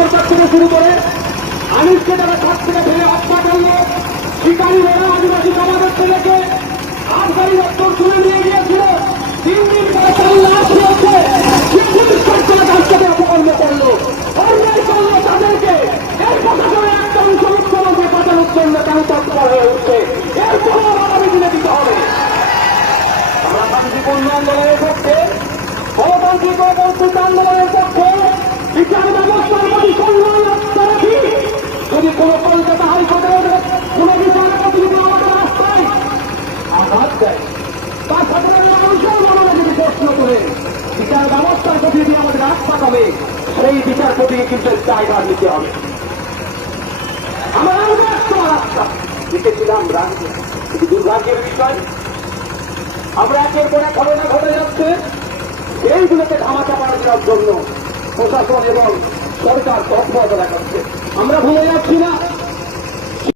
সরকার থেকে শুরু করে। আনিসকে তারা ঘর থেকে ফেলে হত্যা করল। শিকারী ওরা আদিবাসী সমাজের ছেলেকে আফগানি দপ্তর তুলে নিয়ে গিয়েছিল। তিন দিন পরে তার লাশ রয়েছে সে পুলিশ সরকার কাছ থেকে অপকর্ম করল। অন্যায় করল তাদেরকে। এর হবে। আমরা পক্ষে আন্দোলনের পক্ষে বিচার ব্যবস্থার প্রতি সম্মান রক্ষা রাখি যদি কোনো কলকাতা হাইকোর্টের কোনো বিচারপতি যদি আমাদের রাস্তায় আঘাত দেয়, তার সাধারণ মানুষের মনে যদি প্রশ্ন করে, বিচার ব্যবস্থার প্রতি যদি আমাদের আস্থা হবে সেই বিচারপতিকে কিন্তু জায়গা নিতে হবে। আমরা রাস্তা রাস্তা লিখেছিলাম রাজ্যে। কিন্তু দুর্ভাগ্যের বিষয়। আমরা একের পর এক ঘটনা ঘটে যাচ্ছে। এইগুলোকে ধামাচাপা দেওয়ার জন্য প্রশাসন এবং সরকার তৎপরতা দেখাচ্ছে। আমরা ভুলে যাচ্ছি না।